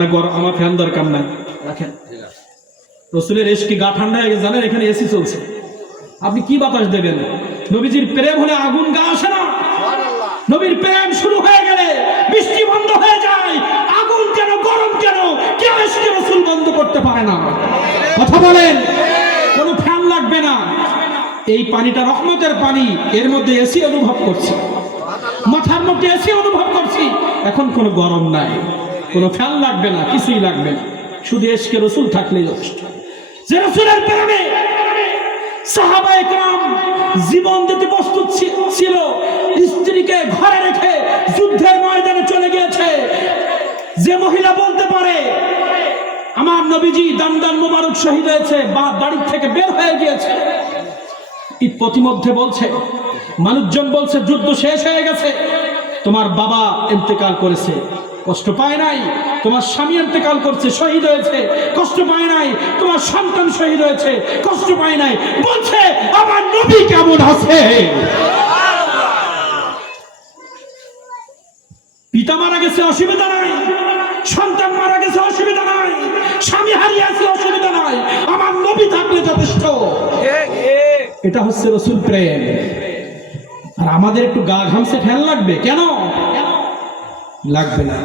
আমার ফ্যান দরকার নাই, রাখেন। রসুলের এশকে গা ঠান্ডা হয়ে গেছে, জানেন এখানে এসি চলছে, আপনি কি বাতাস দেবেন? নবীজির প্রেম হলে আগুন গা আসে না? নবীর প্রেম শুরু হয়ে গেলে বৃষ্টি বন্ধ হয়ে যায়, আগুন কেন গরম কেন কেউ এশকে রসুল বন্ধ করতে পারে না। কথা বলেন, কোনো ফ্যান লাগবে না। এই পানিটা রহমতের পানি, এর মধ্যে এসি অনুভব করছি, মাথার মধ্যে এসি অনুভব করছি, এখন কোনো গরম নাই, কোনো ফ্যান লাগবে না, কিছুই লাগবে না, শুধু এশকে রসুল থাকলেই যথেষ্ট। যে রসুলের প্রেমে সাহাবায়ে কেরাম জীবন দিতে প্রস্তুত ছিল, স্ত্রীকে ঘরে রেখে যুদ্ধের ময়দানে চলে গিয়েছে। যে মহিলা বলতে পারে আমার নবীজি দান মোবারক শহীদ হয়েছে বা বাড়ি থেকে বের হয়ে গিয়েছে, প্রতিমধ্যে বলছে, মানুষজন বলছে যুদ্ধ শেষ হয়ে গেছে, তোমার বাবা ইন্তেকাল করেছে, কষ্ট পায় নাই, তোমার স্বামী ইন্তেকাল করছে, শহীদ হয়েছে, কষ্ট পায় নাই, তোমার সন্তান শহীদ হয়েছে, কষ্ট পায় নাই, বলছে আমার নবী কেমন আছে? পিতা মারা গেছে, অসুবিধা নাই, সন্তান মারা গেছে, অসুবিধা নাই, স্বামী হারিয়েছে, অসুবিধা নাই, আমার নবী থাকলে যথেষ্ট। এটা হচ্ছে রসুল প্রেম। আর আমাদের একটু গা ঘামছে ফ্যান লাগবে কেন? লাগবে না।